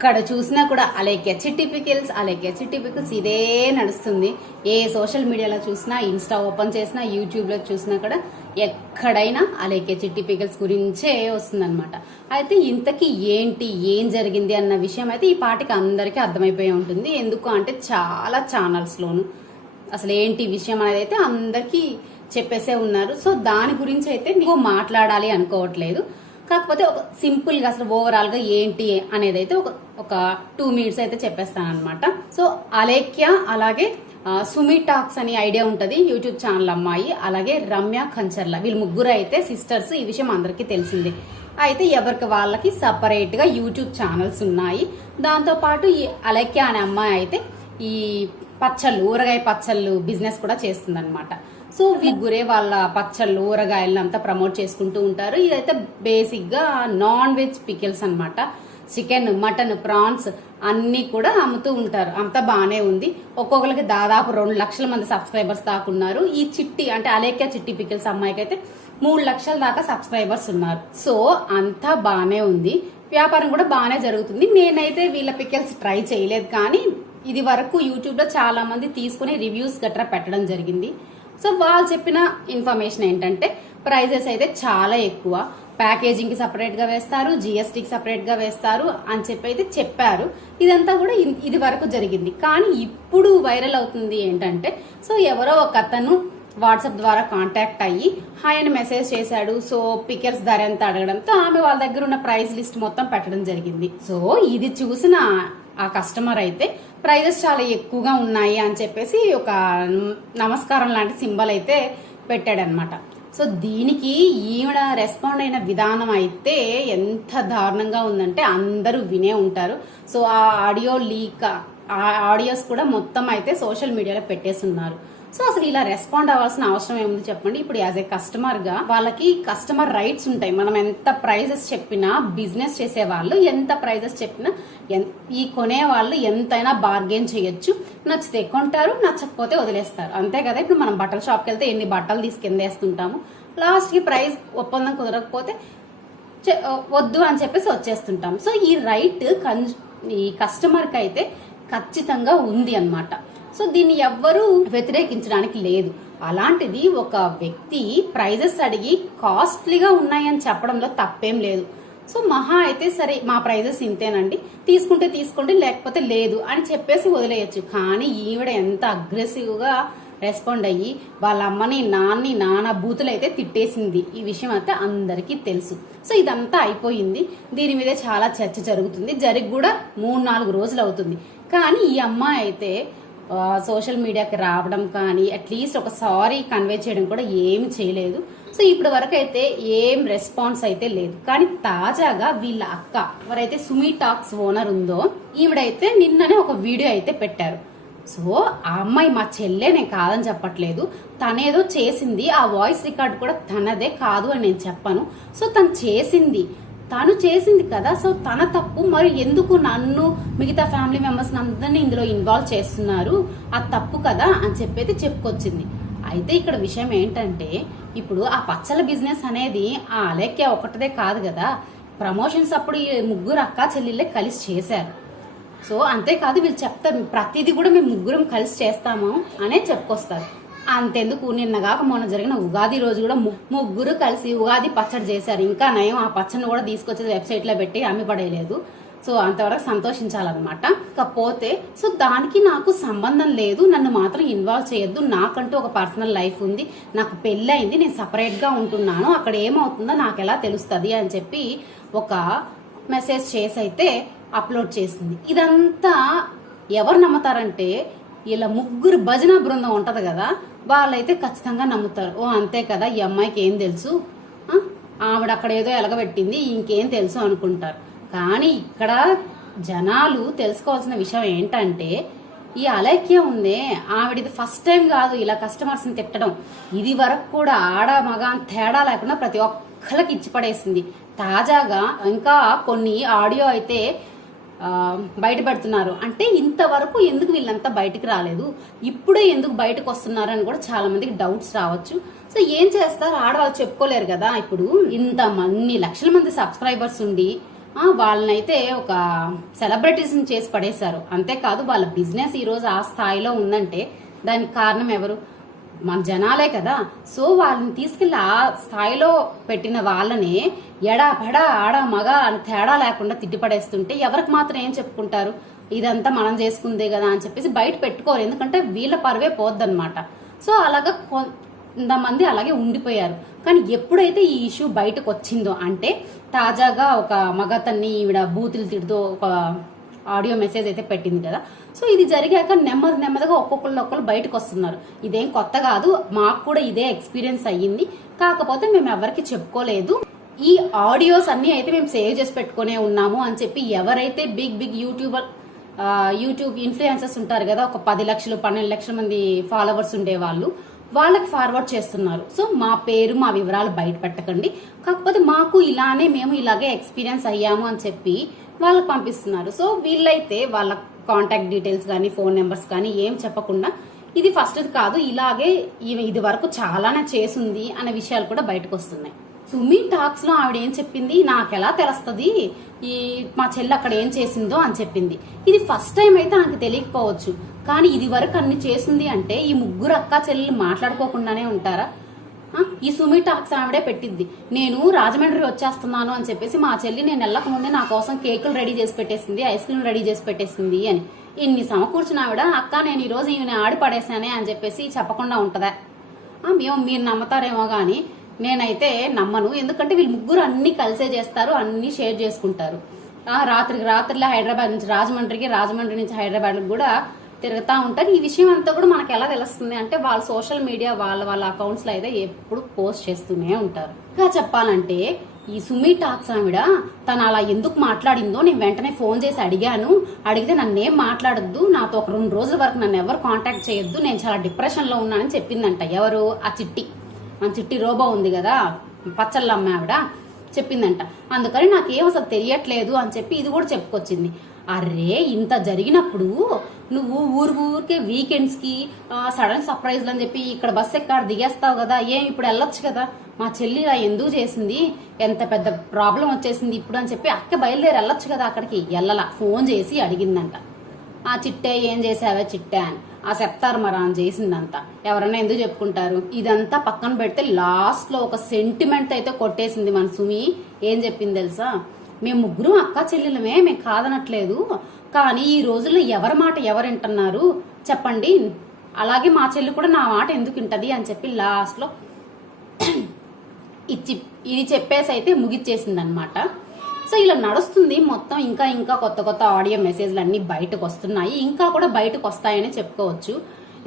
ఎక్కడ చూసినా కూడా అలేఖ్య చిట్టి పికిల్స్ అలేఖ్య ఇదే నడుస్తుంది. ఏ సోషల్ మీడియాలో చూసినా ఇన్స్టా ఓపెన్ చేసినా యూట్యూబ్లో చూసినా కూడా ఎక్కడైనా అలేఖ్య చిట్టి గురించే వస్తుందన్నమాట. అయితే ఇంతకీ ఏంటి ఏం జరిగింది అన్న విషయం అయితే ఈ పాటికి అందరికీ అర్థమైపోయి ఉంటుంది. ఎందుకు అంటే చాలా ఛానల్స్లోను అసలు ఏంటి విషయం అనేది అయితే అందరికీ చెప్పేసే ఉన్నారు. సో దాని గురించి అయితే నీకు మాట్లాడాలి అనుకోవట్లేదు. కాకపోతే ఒక సింపుల్గా అసలు ఓవరాల్గా ఏంటి అనేది అయితే ఒక ఒక టూ మినిట్స్ అయితే చెప్పేస్తాను అనమాట సో అలేఖ్య అలాగే సుమి టాక్స్ అని ఐడియా ఉంటుంది యూట్యూబ్ ఛానల్ అమ్మాయి అలాగే రమ్య కంచర్ల వీళ్ళు ముగ్గురు అయితే సిస్టర్స్ ఈ విషయం అందరికీ తెలిసిందే. అయితే ఎవరికి వాళ్ళకి సపరేట్గా యూట్యూబ్ ఛానల్స్ ఉన్నాయి. దాంతో పాటు ఈ అలేఖ్య అనే అమ్మాయి అయితే ఈ పచ్చళ్ళు ఊరగాయ పచ్చళ్ళు బిజినెస్ కూడా చేస్తుందన్నమాట. సో ముగ్గురే వాళ్ళ పచ్చళ్ళు ఊరగాయలను అంతా ప్రమోట్ చేసుకుంటూ ఉంటారు. ఇదైతే బేసిక్గా నాన్ వెజ్ పికిల్స్ అనమాట చికెన్ మటన్ ప్రాన్స్ అన్ని కూడా అమ్ముతూ ఉంటారు. అంతా బాగానే ఉంది. ఒక్కొక్కరికి దాదాపు రెండు లక్షల మంది సబ్స్క్రైబర్స్ దాకా ఉన్నారు. ఈ చిట్టి అంటే అలేఖ్య చిట్టి పికిల్స్ అమ్మాయికి అయితే మూడు లక్షల దాకా సబ్స్క్రైబర్స్ ఉన్నారు. సో అంతా బాగానే ఉంది. వ్యాపారం కూడా బాగానే జరుగుతుంది. నేనైతే వీళ్ళ పికిల్స్ ట్రై చేయలేదు కానీ ఇది వరకు యూట్యూబ్లో చాలామంది తీసుకుని రివ్యూస్ గట్రా పెట్టడం జరిగింది. సో వాళ్ళు చెప్పిన ఇన్ఫర్మేషన్ ఏంటంటే ప్రైజెస్ అయితే చాలా ఎక్కువ. ప్యాకేజింగ్కి సపరేట్గా వేస్తారు జిఎస్టీకి సపరేట్గా వేస్తారు అని చెప్పి అయితే చెప్పారు. ఇదంతా కూడా ఇది వరకు జరిగింది. కానీ ఇప్పుడు వైరల్ అవుతుంది ఏంటంటే సో ఎవరో ఒక అతను వాట్సాప్ ద్వారా కాంటాక్ట్ అయ్యి హాయ్ అని మెసేజ్ చేశాడు. సో పికర్స్ ధర ఎంత అడగడంతో ఆమె వాళ్ళ దగ్గర ఉన్న ప్రైస్ లిస్ట్ మొత్తం పెట్టడం జరిగింది. సో ఇది చూసిన ఆ కస్టమర్ అయితే ప్రైజెస్ చాలా ఎక్కువగా ఉన్నాయి అని చెప్పేసి ఒక నమస్కారం లాంటి సింబల్ అయితే పెట్టాడనమాట సో దీనికి ఈవిడ రెస్పాండ్ అయిన విధానం అయితే ఎంత దారుణంగా ఉందంటే అందరూ వినే ఉంటారు. సో ఆ ఆడియో లీక్ ఆ ఆడియోస్ కూడా మొత్తం అయితే సోషల్ మీడియాలో పెట్టేస్తున్నారు. సో అసలు ఇలా రెస్పాండ్ అవ్వాల్సిన అవసరం ఏముంది చెప్పండి? ఇప్పుడు యాజ్ ఏ కస్టమర్గా వాళ్ళకి కస్టమర్ రైట్స్ ఉంటాయి. మనం ఎంత ప్రైజెస్ చెప్పినా బిజినెస్ చేసే వాళ్ళు ఎంత ప్రైజెస్ చెప్పినా ఎన్- ఈ కొనే వాళ్ళు ఎంతైనా బార్గెన్ చేయొచ్చు. నచ్చితే కొంటారు నచ్చకపోతే వదిలేస్తారు. అంతే కదా? ఇప్పుడు మనం బట్టల షాప్కి వెళ్తే ఎన్ని బట్టలు తీసుకెందేస్తుంటాము లాస్ట్కి ప్రైస్ ఒప్పందం కుదరకపోతే వద్దు అని చెప్పేసి వచ్చేస్తుంటాం. సో ఈ రైట్ కన్ ఈ కస్టమర్కి అయితే ఖచ్చితంగా ఉంది అన్నమాట. సో దీన్ని ఎవ్వరూ వ్యతిరేకించడానికి లేదు. అలాంటిది ఒక వ్యక్తి ప్రైజెస్ అడిగి కాస్ట్లీగా ఉన్నాయని చెప్పడంలో తప్పేం లేదు. సో మహా అయితే సరే మా ప్రైజెస్ ఇంతేనండి. తీసుకుంటే తీసుకోండి లేకపోతే లేదు అని చెప్పేసి వదిలేయచ్చు. కానీ ఈవిడ ఎంత అగ్రెసివ్గా రెస్పాండ్ అయ్యి వాళ్ళ అమ్మని నాన్ని నాన్న బూతులు అయితే తిట్టేసింది. ఈ విషయం అయితే అందరికీ తెలుసు. సో ఇదంతా అయిపోయింది. దీని మీద చాలా చర్చ జరుగుతుంది. జరిగి కూడా మూడు నాలుగు రోజులు అవుతుంది. కానీ ఈ అమ్మాయి అయితే సోషల్ మీడియాకి రావడం కానీ అట్లీస్ట్ ఒక సారీ కన్వే చేయడం కూడా ఏమి చేయలేదు. సో ఇప్పటి వరకు అయితే ఏం రెస్పాన్స్ అయితే లేదు. కానీ తాజాగా వీళ్ళ అక్క ఎవరైతే సుమి టాక్స్ ఓనర్ ఉందో ఈవిడైతే నిన్ననే ఒక వీడియో అయితే పెట్టారు. సో ఆ అమ్మాయి మా చెల్లే నేను కాదని చెప్పట్లేదు. తనేదో చేసింది ఆ వాయిస్ రికార్డ్ కూడా తనదే కాదు అని నేను చెప్పను. సో తను చేసింది తను చేసింది కదా సో తన తప్పు మరి ఎందుకు నన్ను మిగతా ఫ్యామిలీ మెంబర్స్ అందరినీ ఇందులో ఇన్వాల్వ్ చేస్తున్నారు? అది తప్పు కదా అని చెప్పేది చెప్పుకొచ్చింది. అయితే ఇక్కడ విషయం ఏంటంటే ఇప్పుడు ఆ పచ్చల బిజినెస్ అనేది ఆ అలేఖ్య ఒకటిదే కాదు కదా ప్రమోషన్స్ అప్పుడు ఈ ముగ్గురు అక్క చెల్లెళ్ళే కలిసి చేశారు. సో అంతేకాదు వీళ్ళు చెప్తారు ప్రతిదీ కూడా మేము ముగ్గురం కలిసి చేస్తాము అనే చెప్పుకొస్తారు. అంతెందుకు. నిన్నగాక మొన్న జరిగిన ఉగాది రోజు కూడా ముగ్గురు కలిసి ఉగాది పచ్చడి చేశారు. ఇంకా నయం ఆ పచ్చడిని కూడా తీసుకొచ్చి వెబ్సైట్లో పెట్టి అమ్మి పడేయలేదు సో అంతవరకు సంతోషించాలన్నమాట. కాకపోతే సో దానికి నాకు సంబంధం లేదు. నన్ను మాత్రం ఇన్వాల్వ్ చేయొద్దు. నాకంటూ ఒక పర్సనల్ లైఫ్ ఉంది. నాకు పెళ్ళి అయింది నేను సపరేట్గా ఉంటున్నాను. అక్కడ ఏమవుతుందో నాకు ఎలా తెలుస్తుంది అని చెప్పి ఒక మెసేజ్ చేసి అయితే అప్లోడ్ చేసింది. ఇదంతా ఎవరు నమ్ముతారంటే ఇలా ముగ్గురు భజన బృందం ఉంటుంది కదా వాళ్ళైతే ఖచ్చితంగా నమ్ముతారు. ఓ అంతే కదా ఈ అమ్మాయికి ఏం తెలుసు? ఆవిడ అక్కడ ఏదో ఎలగబెట్టింది ఇంకేం తెలుసు అనుకుంటారు. కానీ ఇక్కడ జనాలు తెలుసుకోవాల్సిన విషయం ఏంటంటే ఈ అలైక్యం ఉందే ఆవిడది ఫస్ట్ టైం కాదు ఇలా కస్టమర్స్ని తిట్టడం. ఇది వరకు కూడా ఆడ మగ తేడా లేకుండా ప్రతి ఒక్కరికి ఇచ్చి పడేసింది తాజాగా ఇంకా కొన్ని ఆడియో అయితే బయటపడుతున్నారు. అంటే ఇంతవరకు ఎందుకు వీళ్ళంతా బయటకు రాలేదు? ఇప్పుడే ఎందుకు బయటకు వస్తున్నారు అని కూడా చాలా మందికి డౌట్స్ రావచ్చు. సో ఏం చేస్తారు? ఆడవాళ్ళు చెప్పుకోలేరు కదా ఇప్పుడు. ఇంత మంది లక్షల మంది సబ్స్క్రైబర్స్ ఉండి వాళ్ళనైతే ఒక సెలబ్రిటీస్ని చేసి పడేశారు. అంతేకాదు వాళ్ళ బిజినెస్ ఈరోజు ఆ స్థాయిలో ఉందంటే దానికి కారణం ఎవరు? మన జనాలే కదా. సో వాళ్ళని తీసుకెళ్ళి ఆ స్థాయిలో పెట్టిన వాళ్ళని ఎడా పడ ఆడ మగ అని తేడా లేకుండా తిట్టిపడేస్తుంటే ఎవరికి మాత్రం ఏం చెప్పుకుంటారు? ఇదంతా మనం చేసుకుందే కదా అని చెప్పేసి బయట పెట్టుకోరు. ఎందుకంటే వీళ్ళ పరువే పోద్దన్నమాట. సో అలాగా కొంతమంది అలాగే ఉండిపోయారు. కానీ ఎప్పుడైతే ఈ ఇష్యూ బయటకు వచ్చిందో అంటే తాజాగా ఒక మగతన్ని ఈవిడ బూతులు తిడుతూ ఒక ఆడియో మెసేజ్ అయితే పెట్టింది కదా. సో ఇది జరిగాక నెమ్మది నెమ్మదిగా ఒక్కొక్కళ్ళు ఒక్కళ్ళు బయటకు వస్తున్నారు. ఇదేం కొత్త కాదు మాకు కూడా ఇదే ఎక్స్పీరియన్స్ అయ్యింది. కాకపోతే మేము ఎవరికి చెప్పుకోలేదు. ఈ ఆడియోస్ అన్ని అయితే మేము సేవ్ చేసి పెట్టుకునే ఉన్నాము అని చెప్పి ఎవరైతే big big YouTuber YouTube influencers ఉంటారు కదా ఒక పది లక్షలు పన్నెండు లక్షల మంది ఫాలోవర్స్ ఉండే వాళ్ళు వాళ్ళకి ఫార్వర్డ్ చేస్తున్నారు. సో మా పేరు మా వివరాలు బయట పెట్టకండి. కాకపోతే మాకు ఇలానే మేము ఇలాగే ఎక్స్పీరియన్స్ అయ్యాము అని చెప్పి వాళ్ళకి పంపిస్తున్నారు. సో వీళ్ళైతే వాళ్ళ కాంటాక్ట్ డీటెయిల్స్ కానీ ఫోన్ నెంబర్స్ కానీ ఏం చెప్పకుండా ఇది ఫస్ట్ కాదు ఇలాగే ఈమె ఇది వరకు చాలానే చేసింది అనే విషయాలు కూడా బయటకు వస్తున్నాయి. సుమి టాక్స్లో ఆవిడ ఏం చెప్పింది? నాకు ఎలా తెలుస్తుంది? ఈ మా చెల్లి అక్కడ ఏం చేసిందో అని చెప్పింది. ఇది ఫస్ట్ టైం అయితే నాకు తెలియకపోవచ్చు. కానీ ఇది వరకు అన్ని చేసింది అంటే ఈ ముగ్గురు అక్క చెల్లెలు మాట్లాడుకోకుండానే ఉంటారా? ఈ సుమి టాక్స్ ఆవిడే పెట్టిద్ది. నేను రాజమండ్రి వచ్చేస్తున్నాను అని చెప్పేసి మా చెల్లి నేను వెళ్ళక ముందే నా కోసం కేకులు రెడీ చేసి పెట్టేసింది ఐస్ క్రీమ్ రెడీ చేసి పెట్టేసింది అని. ఇన్ని సమకూర్చిన ఆవిడ అక్క నేను ఈరోజు ఈమె ఆడి పడేసానే అని చెప్పేసి చెప్పకుండా ఉంటుందా? మేము మీరు నమ్మతారేమో కానీ నేనైతే నమ్మను. ఎందుకంటే వీళ్ళు ముగ్గురు అన్ని కలిసే చేస్తారు అన్ని షేర్ చేసుకుంటారు. రాత్రికి రాత్రిలో హైదరాబాద్ నుంచి రాజమండ్రికి రాజమండ్రి నుంచి హైదరాబాద్కి కూడా తిరుగుతూ ఉంటారు. ఈ విషయం అంతా కూడా మనకు ఎలా తెలుస్తుంది అంటే వాళ్ళ సోషల్ మీడియా వాళ్ళ వాళ్ళ అకౌంట్స్లో అయితే ఎప్పుడు పోస్ట్ చేస్తూనే ఉంటారు. ఇంకా చెప్పాలంటే ఈ సుమి టాక్స్ ఆవిడ తను అలా ఎందుకు మాట్లాడిందో నేను వెంటనే ఫోన్ చేసి అడిగాను. అడిగితే నన్నేం మాట్లాడొద్దు. నాతో ఒక రెండు రోజుల వరకు నన్ను ఎవరు కాంటాక్ట్ చేయొద్దు. నేను చాలా డిప్రెషన్లో ఉన్నానని చెప్పిందంట. ఎవరు? ఆ చిట్టి. మన చిట్టి రోబో ఉంది కదా? పచ్చళ్ళమ్మ ఆవిడ చెప్పిందంట. అందుకని నాకేం అసలు తెలియట్లేదు అని చెప్పి ఇది కూడా చెప్పుకొచ్చింది. అరే ఇంత జరిగినప్పుడు నువ్వు ఊరు ఊరికే వీకెండ్స్కి సడన్ సర్ప్రైజ్లు అని చెప్పి ఇక్కడ బస్ ఎక్కడ దిగేస్తావు కదా ఏం ఇప్పుడు వెళ్ళొచ్చు కదా? మా చెల్లి ఇలా ఎందుకు చేసింది? ఎంత పెద్ద ప్రాబ్లం వచ్చేసింది ఇప్పుడు అని చెప్పి అక్క బయలుదేరి వెళ్ళొచ్చు కదా అక్కడికి? వెళ్ళలా. ఫోన్ చేసి అడిగిందంట. ఆ చిట్టే ఏం చేసావే చిట్టే అని. ఆ చెప్తారు మరి అని చేసిందంతా ఎవరన్నా ఎందుకు చెప్పుకుంటారు? ఇదంతా పక్కన పెడితే లాస్ట్లో ఒక సెంటిమెంట్ అయితే కొట్టేసింది మన సుమి. ఏం చెప్పింది తెలుసా? మేము ముగ్గురు అక్క చెల్లెలమే మేము కాదనట్లేదు. కానీ ఈ రోజుల్లో ఎవరి మాట ఎవరు వింటున్నారు? చెప్పండి. అలాగే మా చెల్లి కూడా నా మాట ఎందుకు వింటది అని చెప్పి లాస్ట్లో ఇచ్చి ఇది చెప్పేసి అయితే ముగిచ్చేసిందనమాట. సో ఇలా నడుస్తుంది మొత్తం. ఇంకా ఇంకా కొత్త కొత్త ఆడియో మెసేజ్లు అన్నీ బయటకు వస్తున్నాయి. ఇంకా కూడా బయటకు వస్తాయని చెప్పుకోవచ్చు.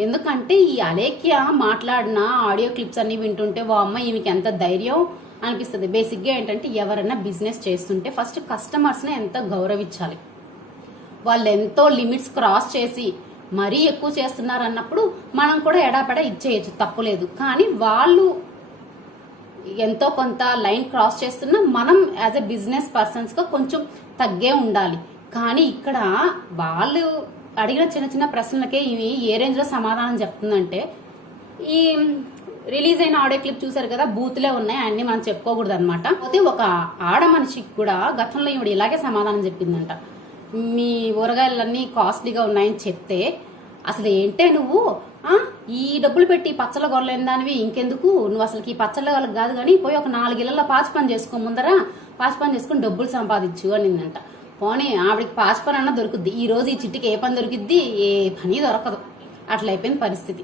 ఎందుకంటే ఈ అలేఖ్య మాట్లాడిన ఆడియో క్లిప్స్ అన్నీ వింటుంటే వా అమ్మ ఈమెకి ఎంత ధైర్యం అనిపిస్తుంది. బేసిక్గా ఏంటంటే ఎవరైనా బిజినెస్ చేస్తుంటే ఫస్ట్ కస్టమర్స్ని ఎంత గౌరవించాలి? వాళ్ళు ఎంతో లిమిట్స్ క్రాస్ చేసి మరీ ఎక్కువ చేస్తున్నారు అన్నప్పుడు మనం కూడా ఎడాపెడా ఇచ్చేయచ్చు తప్పులేదు. కానీ వాళ్ళు ఎంతో కొంత లైన్ క్రాస్ చేస్తున్నా మనం యాజ్ ఎ బిజినెస్ పర్సన్స్గా కొంచెం తగ్గే ఉండాలి. కానీ ఇక్కడ వాళ్ళు అడిగిన చిన్న చిన్న ప్రశ్నలకే ఇవి ఏ రేంజ్లో సమాధానం చెప్తుందంటే ఈ రిలీజ్ అయిన ఆడియో క్లిప్ చూసారు కదా బూత్లే ఉన్నాయి అన్ని మనం చెప్పుకోకూడదు అనమాట అయితే ఒక ఆడ మనిషికి కూడా గతంలో ఇవి ఇలాగే సమాధానం చెప్పిందంట. మీ ఊరగాయలన్నీ కాస్ట్లీగా ఉన్నాయని చెప్తే అసలు ఏంటే నువ్వు? ఈ డబ్బులు పెట్టి పచ్చల గొర్రెలేని దానివి ఇంకెందుకు? నువ్వు అసలు ఈ పచ్చళ్ళ కాదు కానీ పోయి ఒక నాలుగేళ్ళలో పాచి పని చేసుకో ముందరా. పాచి పని చేసుకుని డబ్బులు సంపాదించు అనిందంట. పోనీ ఆవిడకి పాచి పని అన్న దొరుకుద్ది. ఈ రోజు ఈ చిట్టికి ఏ పని దొరికిద్ది? ఏ పని దొరకదు. అట్లా అయిపోయింది పరిస్థితి.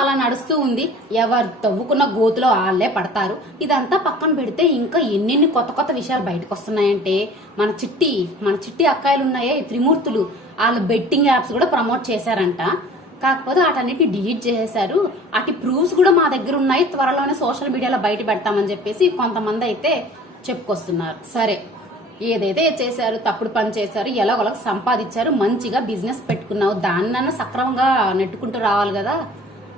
అలా నడుస్తూ ఉంది. ఎవరు తవ్వుకున్న గోతులో వాళ్ళే పడతారు. ఇదంతా పక్కన పెడితే ఇంకా ఎన్నెన్ని కొత్త కొత్త విషయాలు బయటకు వస్తున్నాయంటే మన చిట్టి మన చిట్టి అక్కాయిలు ఉన్నాయే త్రిమూర్తులు. వాళ్ళ బెట్టింగ్ యాప్స్ కూడా ప్రమోట్ చేశారంట. కాకపోతే వాటన్నిటి డిలీట్ చేసేశారు. అటు ప్రూఫ్స్ కూడా మా దగ్గర ఉన్నాయి. త్వరలోనే సోషల్ మీడియాలో బయట పెడతామని చెప్పేసి కొంతమంది అయితే చెప్పుకొస్తున్నారు. సరే ఏదైతే చేశారు తప్పుడు పని చేశారు ఎలాగోలా సంపాదించారు మంచిగా బిజినెస్ పెట్టుకున్నావు దాన్నన్నా సక్రమంగా నెట్టుకుంటూ రావాలి కదా.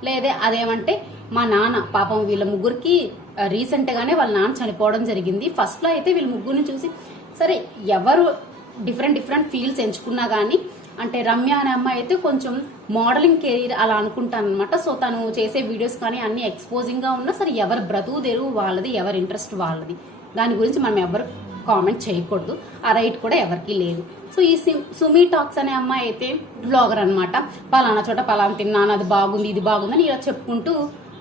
లేదే అదేమంటే మా నాన్న పాపం వీళ్ళ ముగ్గురికి రీసెంట్గానే వాళ్ళ నాన్న చనిపోవడం జరిగింది. ఫస్ట్లో అయితే వీళ్ళ ముగ్గురిని చూసి సరే ఎవరు డిఫరెంట్ డిఫరెంట్ ఫీల్డ్స్ ఎంచుకున్నా కానీ అంటే రమ్య అనే అమ్మాయి అయితే కొంచెం మోడలింగ్ కెరీర్ అలా అనుకుంటాను అనమాట సో తను చేసే వీడియోస్ కానీ అన్ని ఎక్స్పోజింగ్గా ఉన్నా సరే ఎవరు బ్రతుకు తెరువు వాళ్ళది ఎవరి ఇంట్రెస్ట్ వాళ్ళది. దాని గురించి మనం ఎవరు కామెంట్ చేయకూడదు. ఆ రైట్ కూడా ఎవరికీ లేదు. సో ఈ సిమ్ సుమి టాక్స్ అనే అమ్మాయి అయితే బ్లాగర్ అనమాట పలానా చోట పలానా తిన్నాను అది బాగుంది ఇది బాగుందని ఇలా చెప్పుకుంటూ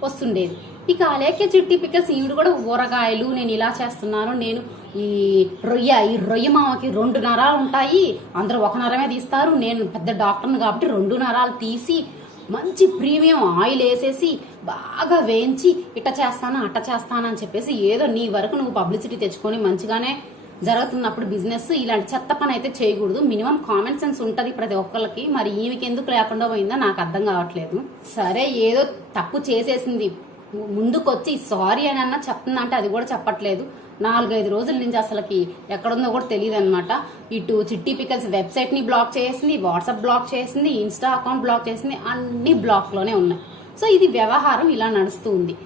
వస్తుండేది. ఇక అలేఖ్య చిట్టి పికల్స్ ఈవిడ కూడా ఊరగాయలు నేను ఇలా చేస్తున్నాను నేను ఈ రొయ్య ఈ రొయ్య మామకి రెండు నరాలు ఉంటాయి అందరూ ఒక నరమే తీస్తారు నేను పెద్ద డాక్టర్ని కాబట్టి రెండు నరాలు తీసి మంచి ప్రీమియం ఆయిల్ వేసేసి బాగా వేయించి ఇట్ట చేస్తాను అట్ట చేస్తాను అని చెప్పేసి ఏదో నీ వరకు నువ్వు పబ్లిసిటీ తెచ్చుకొని మంచిగానే జరుగుతున్నప్పుడు బిజినెస్ ఇలాంటి చెత్త పని అయితే చేయకూడదు. మినిమం కామన్ సెన్స్ ఉంటుంది ప్రతి ఒక్కరికి మరి ఈమెకి ఎందుకు లేకుండా పోయిందో నాకు అర్థం కావట్లేదు. సరే ఏదో తప్పు చేసేసింది. ముందుకొచ్చి సారీ అని అన్న చెప్తుందా అంటే అది కూడా చెప్పట్లేదు. నాలుగైదు రోజుల నుంచి అసలుకి ఎక్కడుందో కూడా తెలియదు అనమాట ఇటు చిట్టి పికల్స్ వెబ్సైట్ని బ్లాక్ చేసింది వాట్సాప్ బ్లాక్ చేసింది ఇన్స్టా అకౌంట్ బ్లాక్ చేసింది అన్ని బ్లాక్లోనే ఉన్నాయి. సో ఇది వ్యవహారం ఇలా నడుస్తూ ఉంది.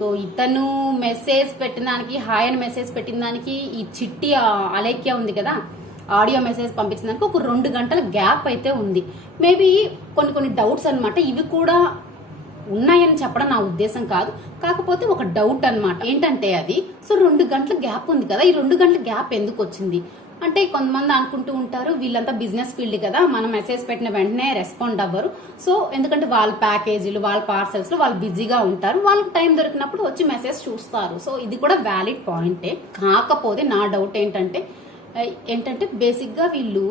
సో ఇతను మెసేజ్ పెట్టిన దానికి హాయ్ అని మెసేజ్ పెట్టిన దానికి ఈ చిట్టి అలేఖ్య ఉంది కదా ఆడియో మెసేజ్ పంపించిన దానికి ఒక రెండు గంటల గ్యాప్ అయితే ఉంది. మేబీ కొన్ని కొన్ని డౌట్స్ అన్నమాట. ఇవి కూడా ఉన్నాయని చెప్పడం నా ఉద్దేశం కాదు. కాకపోతే ఒక డౌట్ అన్నమాట. ఏంటంటే అది సో రెండు గంటల గ్యాప్ ఉంది కదా ఈ రెండు గంటల గ్యాప్ ఎందుకు వచ్చింది? అంటే కొంతమంది అనుకుంటూ ఉంటారు వీళ్ళంతా బిజినెస్ ఫీల్డ్ కదా మనం మెసేజ్ పెట్టిన వెంటనే రెస్పాండ్ అవ్వరు. సో ఎందుకంటే వాళ్ళ ప్యాకేజీలు వాళ్ళ పార్సల్స్లో వాళ్ళు బిజీగా ఉంటారు. వాళ్ళకి టైం దొరికినప్పుడు వచ్చి మెసేజ్ చూస్తారు. సో ఇది కూడా వ్యాలిడ్ పాయింటే కాకపోతే నా డౌట్ ఏంటంటే ఏంటంటే బేసిక్గా వీళ్ళు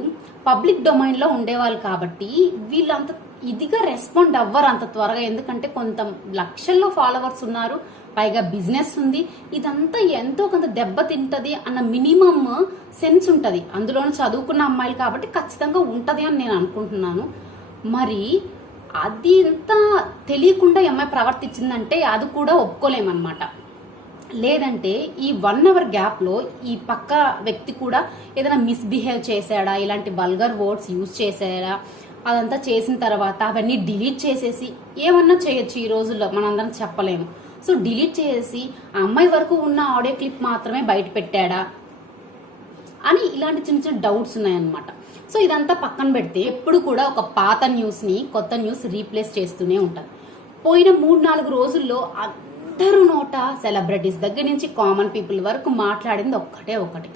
పబ్లిక్ డొమైన్లో ఉండేవాళ్ళు కాబట్టి వీళ్ళంత ఇదిగా రెస్పాండ్ అవ్వరు అంత త్వరగా. ఎందుకంటే కొంత లక్షల్లో ఫాలోవర్స్ ఉన్నారు. పైగా బిజినెస్ ఉంది. ఇదంతా ఎంతో కొంత దెబ్బతింటుంది అన్న మినిమమ్ సెన్స్ ఉంటుంది. అందులోనే చదువుకున్న అమ్మాయిలు కాబట్టి ఖచ్చితంగా ఉంటుంది అని నేను అనుకుంటున్నాను. మరి అది ఎంత తెలియకుండా ఈ అమ్మాయి ప్రవర్తించిందంటే అది కూడా ఒప్పుకోలేమన్నమాట. లేదంటే ఈ వన్ అవర్ గ్యాప్లో ఈ పక్క వ్యక్తి కూడా ఏదైనా మిస్బిహేవ్ చేశాడా? ఇలాంటి వల్గర్ వర్డ్స్ యూజ్ చేశాడా? అదంతా చేసిన తర్వాత అవన్నీ డిలీట్ చేసేసి ఏమన్నా చేయొచ్చు ఈ రోజుల్లో? మనందరం చెప్పలేము. సో డిలీట్ చేసి ఆ అమ్మాయి వరకు ఉన్న ఆడియో క్లిప్ మాత్రమే బయట పెట్టాడా? అని ఇలాంటి చిన్న చిన్న డౌట్స్ ఉన్నాయన్నమాట. సో ఇదంతా పక్కన పెడితే ఎప్పుడు కూడా ఒక పాత న్యూస్ని కొత్త న్యూస్ రీప్లేస్ చేస్తూనే ఉంటుంది పోయిన మూడు నాలుగు రోజుల్లో అందరూ నోట సెలబ్రిటీస్ దగ్గర నుంచి కామన్ పీపుల్ వరకు మాట్లాడింది ఒక్కటే ఒకటి.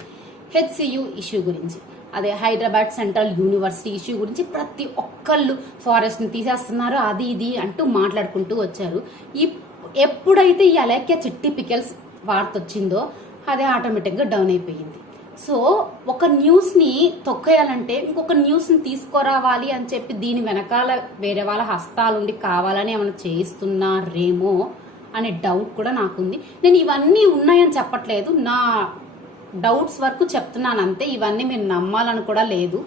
హెచ్సియు ఇష్యూ గురించి. అదే హైదరాబాద్ సెంట్రల్ యూనివర్సిటీ ఇష్యూ గురించి ప్రతి ఒక్కళ్ళు ఫారెస్ట్ని తీసేస్తున్నారు అది ఇది అంటూ మాట్లాడుకుంటూ వచ్చారు. ఈ ఎప్పుడైతే ఈ అలేఖ్య చిట్టి పికెల్స్ వార్త వచ్చిందో అదే ఆటోమేటిక్గా డౌన్ అయిపోయింది. సో ఒక న్యూస్ని తొక్కేయాలంటే ఇంకొక న్యూస్ని తీసుకురావాలి అని చెప్పి దీని వెనకాల వేరే వాళ్ళ హస్తాలుండి కావాలని ఏమైనా చేయిస్తున్నారేమో అనే డౌట్ కూడా నాకుంది. నేను ఇవన్నీ ఉన్నాయని చెప్పట్లేదు. నా డౌట్స్ వరకు చెప్తున్నాను అంతే. ఇవన్నీ మీరు నమ్మాలని కూడా లేదు.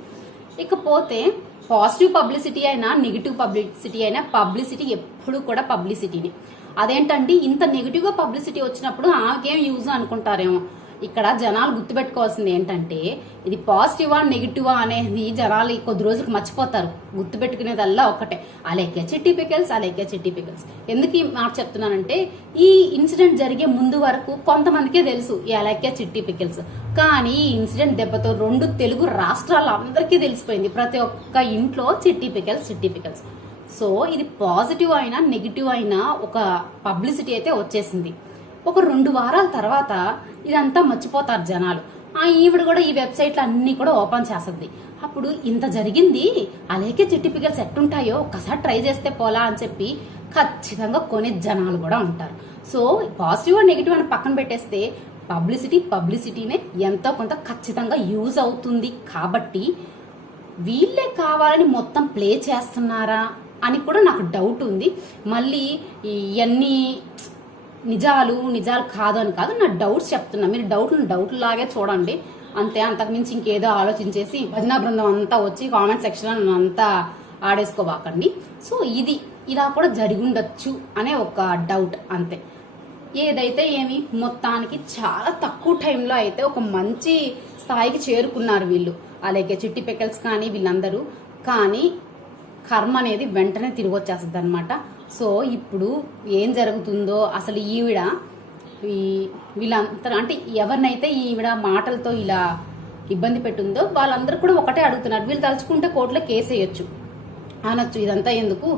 ఇకపోతే పాజిటివ్ పబ్లిసిటీ అయినా నెగిటివ్ పబ్లిసిటీ అయినా పబ్లిసిటీ ఎప్పుడు కూడా పబ్లిసిటీని. అదేంటండి ఇంత నెగిటివ్గా పబ్లిసిటీ వచ్చినప్పుడు ఆకేం యూజ్ అనుకుంటారేమో. ఇక్కడ జనాలు గుర్తుపెట్టుకోవాల్సింది ఏంటంటే ఇది పాజిటివా నెగిటివా అనేది జనాలు కొద్ది రోజులకు మర్చిపోతారు. గుర్తుపెట్టుకునేదల్లా ఒకటే అలేకే చిట్టి పికల్స్ అలేకే చిట్టి ఎందుకు మాట చెప్తున్నానంటే ఈ ఇన్సిడెంట్ జరిగే ముందు వరకు కొంతమందికే తెలుసు ఈ అలేకే చిట్టి కానీ ఈ ఇన్సిడెంట్ దెబ్బతో రెండు తెలుగు రాష్ట్రాల అందరికీ తెలిసిపోయింది. ప్రతి ఒక్క ఇంట్లో చిట్టి చిట్టిపికల్స్ చిట్టి సో ఇది పాజిటివ్ అయినా నెగిటివ్ అయినా ఒక పబ్లిసిటీ అయితే వచ్చేసింది. ఒక రెండు వారాల తర్వాత ఇదంతా మర్చిపోతారు జనాలు. ఆ ఈవిడ కూడా ఈ వెబ్సైట్లు అన్ని కూడా ఓపెన్ చేస్తుంది అప్పుడు ఇంత జరిగింది అలాగే చిట్టి పిగల్స్ ఎట్టుంటాయో ఒక్కసారి ట్రై చేస్తే పోలా అని చెప్పి ఖచ్చితంగా కొనే జనాలు కూడా ఉంటారు. సో పాజిటివ్ నెగిటివ్ అని పక్కన పెట్టేస్తే పబ్లిసిటీ పబ్లిసిటీనే ఎంతో కొంత ఖచ్చితంగా యూజ్ అవుతుంది. కాబట్టి వీళ్ళే కావాలని మొత్తం ప్లే చేస్తున్నారా? అని కూడా నాకు డౌట్ ఉంది. మళ్ళీ ఇవన్నీ నిజాలు నిజాలు కాదు అని కాదు నా డౌట్స్ చెప్తున్నా. మీరు డౌట్లు డౌట్లు లాగే చూడండి. అంతే అంతకుమించి ఇంకేదో ఆలోచించేసి భజనా బృందం అంతా వచ్చి కామెంట్ సెక్షన్ అంతా ఆడేసుకోబాకండి సో ఇది ఇలా కూడా జరిగిండొచ్చు అనే ఒక డౌట్ అంతే. ఏదైతే ఏమి మొత్తానికి చాలా తక్కువ టైంలో అయితే ఒక మంచి స్థాయికి చేరుకున్నారు వీళ్ళు. అలాగే చిట్టి పెకల్స్ కానీ వీళ్ళందరూ. కానీ కర్మ అనేది వెంటనే తిరిగి వచ్చేస్తుంది అనమాట సో ఇప్పుడు ఏం జరుగుతుందో అసలు ఈవిడ ఈ వీళ్ళంతా అంటే ఎవరినైతే ఈవిడ మాటలతో ఇలా ఇబ్బంది పెట్టుందో వాళ్ళందరూ కూడా ఒకటే అడుగుతున్నారు. వీళ్ళు తలుచుకుంటే కోర్టులో కేసు వేయొచ్చు. అనొచ్చు ఇదంతా ఎందుకు?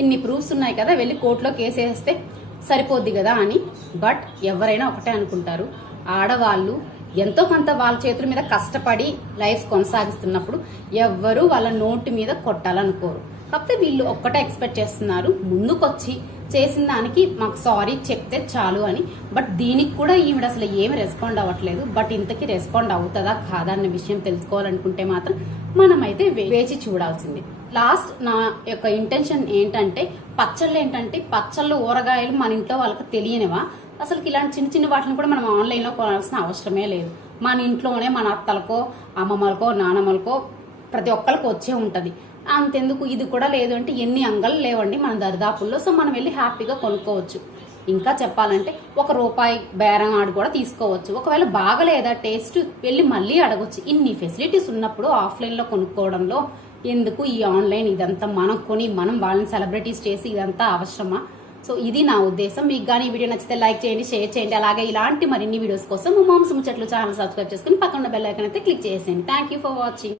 ఇన్ని ప్రూఫ్స్ ఉన్నాయి కదా వెళ్ళి కోర్టులో కేసు వేస్తే సరిపోద్ది కదా అని. బట్ ఎవరైనా ఒకటే అనుకుంటారు. ఆడవాళ్ళు ఎంతో కొంత వాళ్ళ చేతుల మీద కష్టపడి లైఫ్ కొనసాగిస్తున్నప్పుడు ఎవ్వరూ వాళ్ళ నోటి మీద కొట్టాలనుకోరు. కాకపోతే వీళ్ళు ఒక్కటే ఎక్స్పెక్ట్ చేస్తున్నారు. ముందుకొచ్చి చేసిన దానికి మాకు సారీ చెప్తే చాలు అని. బట్ దీనికి కూడా ఈవిడ అసలు ఏమి రెస్పాండ్ అవ్వట్లేదు. బట్ ఇంతకీ రెస్పాండ్ అవుతుందా? కాదా అన్న విషయం తెలుసుకోవాలనుకుంటే మాత్రం మనమైతే వేచి చూడాల్సింది. లాస్ట్ నా యొక్క ఇంటెన్షన్ ఏంటంటే పచ్చళ్ళు ఏంటంటే పచ్చళ్ళు ఊరగాయలు మన ఇంట్లో వాళ్ళకి తెలియనివా? అసలు ఇలాంటి చిన్న చిన్న వాటిని కూడా మనం ఆన్లైన్లో కొనాల్సిన అవసరమే లేదు. మన ఇంట్లోనే మన అత్తలకో అమ్మమ్మలకో నానమ్మలకో ప్రతి ఒక్కరికి వచ్చే ఉంటుంది. అంతెందుకు? ఇది కూడా లేదు అంటే ఎన్ని అంగళ్ళు లేవండి మన దరిదాపుల్లో. సో మనం వెళ్ళి హ్యాపీగా కొనుక్కోవచ్చు. ఇంకా చెప్పాలంటే ఒక రూపాయి బేరం ఆడు కూడా తీసుకోవచ్చు. ఒకవేళ బాగలేదా టేస్ట్ వెళ్ళి మళ్ళీ అడగొచ్చు. ఇన్ని ఫెసిలిటీస్ ఉన్నప్పుడు ఆఫ్లైన్లో కొనుక్కోవడంలో ఎందుకు? ఈ ఆన్లైన్ ఇదంతా మనం కొని మనం వాళ్ళని సెలబ్రిటీస్ చేసి ఇదంతా అవసరమా? సో ఇది నా ఉద్దేశం. మీకు కానీ ఈ వీడియో నచ్చితే లైక్ చేయండి షేర్ చేయండి. అలాగే ఇలాంటి మరిన్ని వీడియోస్ కోసం మాంసం చెట్లు ఛానల్ సబ్స్క్రైబ్ చేసుకుని పక్కన బెల్ ఐకన్ అయితే క్లిక్ చేసేయండి. Thank you for watching